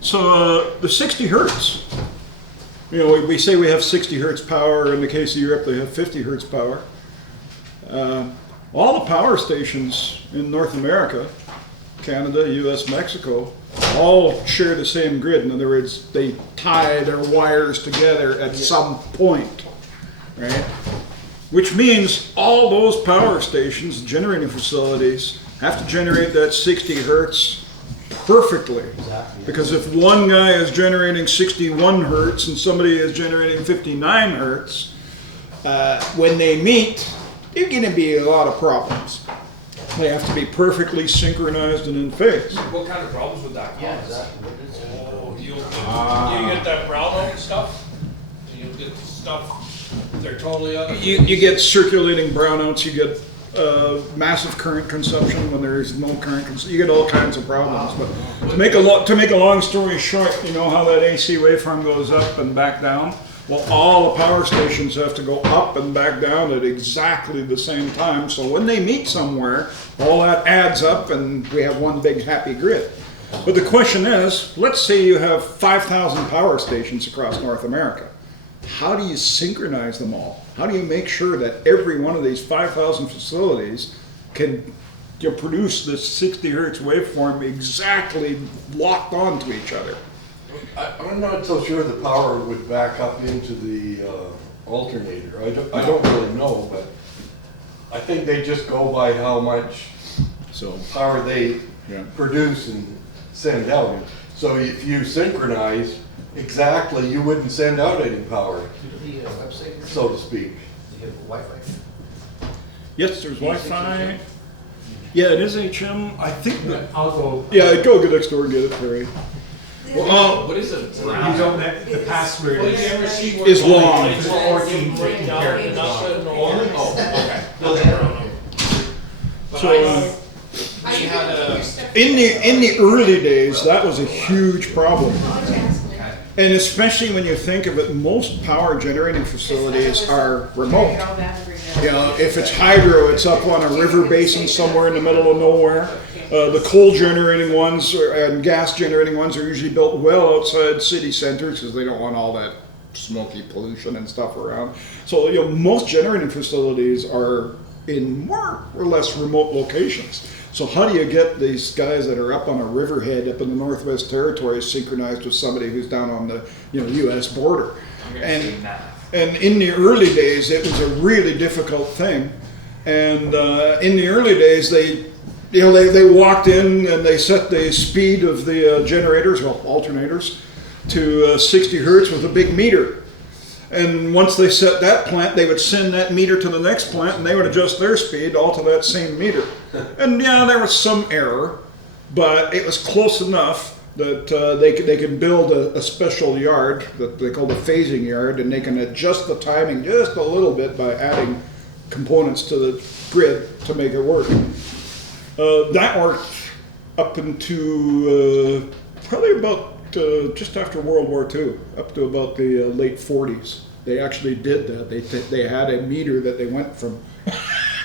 So the 60 hertz, you know, we say we have 60 hertz power. In the case of Europe, they have 50 hertz power. All the power stations in North America, Canada, US, Mexico, all share the same grid. In other words, they tie their wires together at some point, right? Which means all those power stations, generating facilities, have to generate that 60 hertz perfectly. Exactly. Because if one guy is generating 61 hertz and somebody is generating 59 hertz, when they meet, there's going to be a lot of problems. They have to be perfectly synchronized and in phase. What kind of problems would that cause? Yeah, exactly. Oh, you get that brownout stuff? You'll get stuff, they're totally other. You get circulating brownouts, you get massive current consumption when there is no current consumption. You get all kinds of problems. But to make a long story short, you know how that AC waveform goes up and back down? Well, all the power stations have to go up and back down at exactly the same time. So when they meet somewhere, all that adds up and we have one big happy grid. But the question is, let's say you have 5,000 power stations across North America. How do you synchronize them all? How do you make sure that every one of these 5,000 facilities can produce this 60 hertz waveform exactly locked onto each other? I'm not so sure the power would back up into the alternator. I don't really know, but I think they just go by how much power they produce and send out. So if you synchronize exactly, you wouldn't send out any power, The website, so to speak. you have Wi-Fi. Yes, there's Wi-Fi. Yeah, it is HM. I think that. I'll go. Yeah, go next door and get it, Perry. What is it? You don't have, the password What did you ever see? Is long. It's 14 break down characters nothing or, long. oh, okay. But So, we had a, in the early days, that was a huge problem. And especially when you think of it, most power generating facilities are remote. You know, if it's hydro, it's up on a river basin somewhere in the middle of nowhere. The coal generating ones and gas generating ones are usually built well outside city centers because they don't want all that smoky pollution and stuff around. So, you know, most generating facilities are in more or less remote locations. So how do you get these guys that are up on a riverhead up in the Northwest Territories synchronized with somebody who's down on the U.S. border? And in the early days, it was a really difficult thing. And in the early days, they walked in and they set the speed of the generators, well, alternators, to 60 hertz with a big meter. And once they set that plant, they would send that meter to the next plant and they would adjust their speed all to that same meter. And yeah, there was some error, but it was close enough that they could build a special yard that they call the phasing yard, and they can adjust the timing just a little bit by adding components to the grid to make it work. That worked up into probably about just after World War II, up to about the late 40s. They actually did that. They had a meter that they went from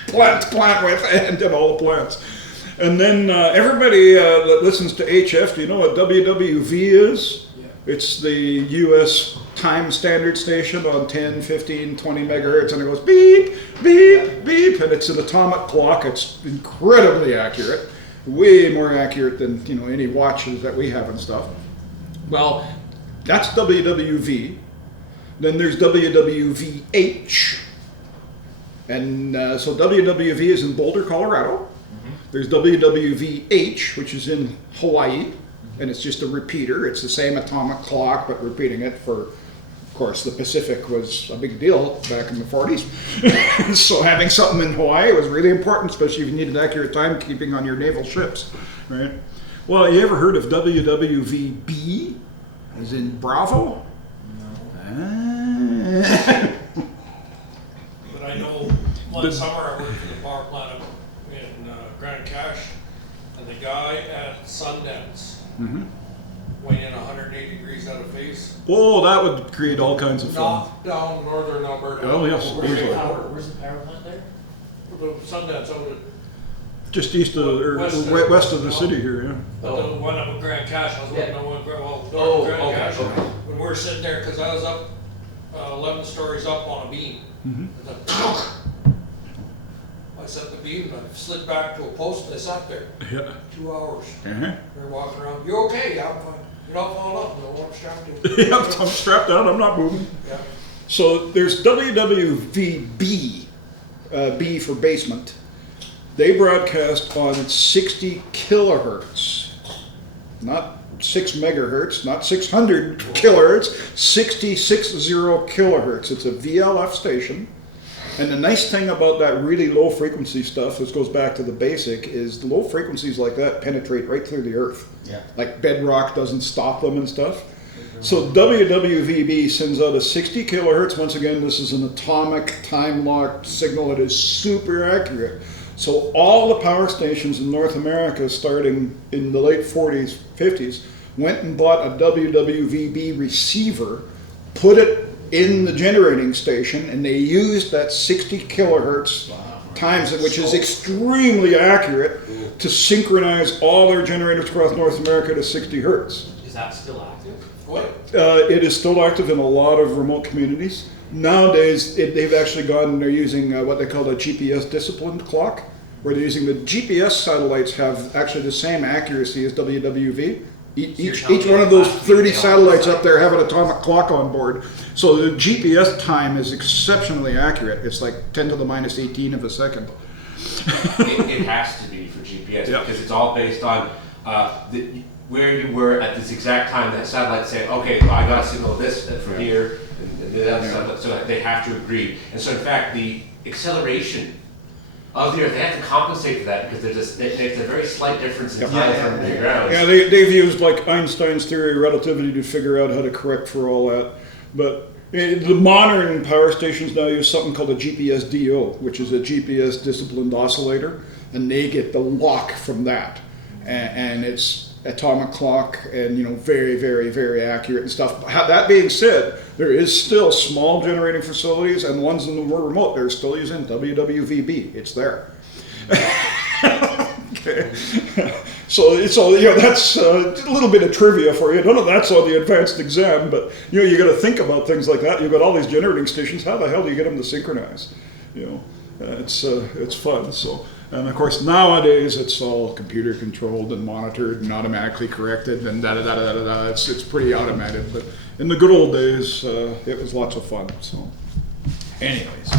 plant to plant with and did all the plants. And then everybody that listens to HF, do you know what WWV is? Yeah. It's the US time standard station on 10, 15, 20 megahertz, and it goes beep, beep, beep, and it's an atomic clock. It's incredibly accurate, way more accurate than any watches that we have and stuff. Well, that's WWV. Then there's WWVH. And so WWV is in Boulder, Colorado. Mm-hmm. There's WWVH, which is in Hawaii. And it's just a repeater. It's the same atomic clock, but repeating it for, of course, the Pacific was a big deal back in the 40s. So having something in Hawaii was really important, especially if you needed accurate timekeeping on your naval ships, right? Well, you ever heard of WWVB, as in Bravo? No. but I know one summer I worked for the power plant up in Grand Cache, and the guy at Sundance went in 180 degrees out of phase. Oh, that would create all kinds of fun. Knocked down northern Alberta. Oh, yes. Where's the power plant there? The Sundance out at Just east of, or west of the city here, yeah. But the one up at Grand Cache, I was working Yeah. on one, Oh, Grand okay, Cache. okay. When we were sitting there, cause I was up, 11 stories up on a beam. Mhm. And then, I set the beam and I slid back to a post and I sat there Yeah. 2 hours. Uh-huh. They're walking around, you okay? Yeah, I'm fine. You're not falling off, no, I'm strapped to. Yeah, I'm strapped down, I'm not moving. Yeah. So there's WWVB, B for basement. They broadcast on 60 kilohertz, not 6 megahertz, not 600 kilohertz, 60 kilohertz. It's a VLF station. And the nice thing about that really low frequency stuff, this goes back to the basic, is the low frequencies like that penetrate right through the earth. Yeah. Like bedrock doesn't stop them and stuff. So WWVB sends out a 60 kilohertz. Once again, this is an atomic time-locked signal. It is super accurate. So all the power stations in North America, starting in the late 40s, 50s, went and bought a WWVB receiver, put it in the generating station, and they used that 60 kilohertz times it, which is extremely accurate, to synchronize all their generators across North America to 60 hertz. Is that still active? What? It is still active in a lot of remote communities. Nowadays, they've actually gone and they're using what they call a GPS disciplined clock, where they're using the GPS satellites have actually the same accuracy as WWV. Each one of those 30 satellites up there have an atomic clock on board. So the GPS time is exceptionally accurate. It's like 10 to the minus 18 of a second. It has to be for GPS Yeah. because it's all based on where you were at this exact time. That satellite saying, okay, well, I got a signal of this from here, and the other satellite, so they have to agree. And so in fact, the acceleration of the Earth, they have to compensate for that because it makes a very slight difference in time from the ground. Yeah, they've used like Einstein's theory of relativity to figure out how to correct for all that. But the modern power stations now use something called a GPS DO, which is a GPS disciplined oscillator, and they get the lock from that. And it's atomic clock and, very, very, very accurate and stuff. That being said, there is still small generating facilities, and ones in the more remote, they're still using WWVB. It's there. Okay. So that's a little bit of trivia for you. None of that's on the advanced exam, but you got to think about things like that. You've got all these generating stations. How the hell do you get them to synchronize? It's fun. So, and of course nowadays it's all computer controlled and monitored and automatically corrected and da da da da da da. It's pretty automated. But in the good old days, it was lots of fun. So, anyways.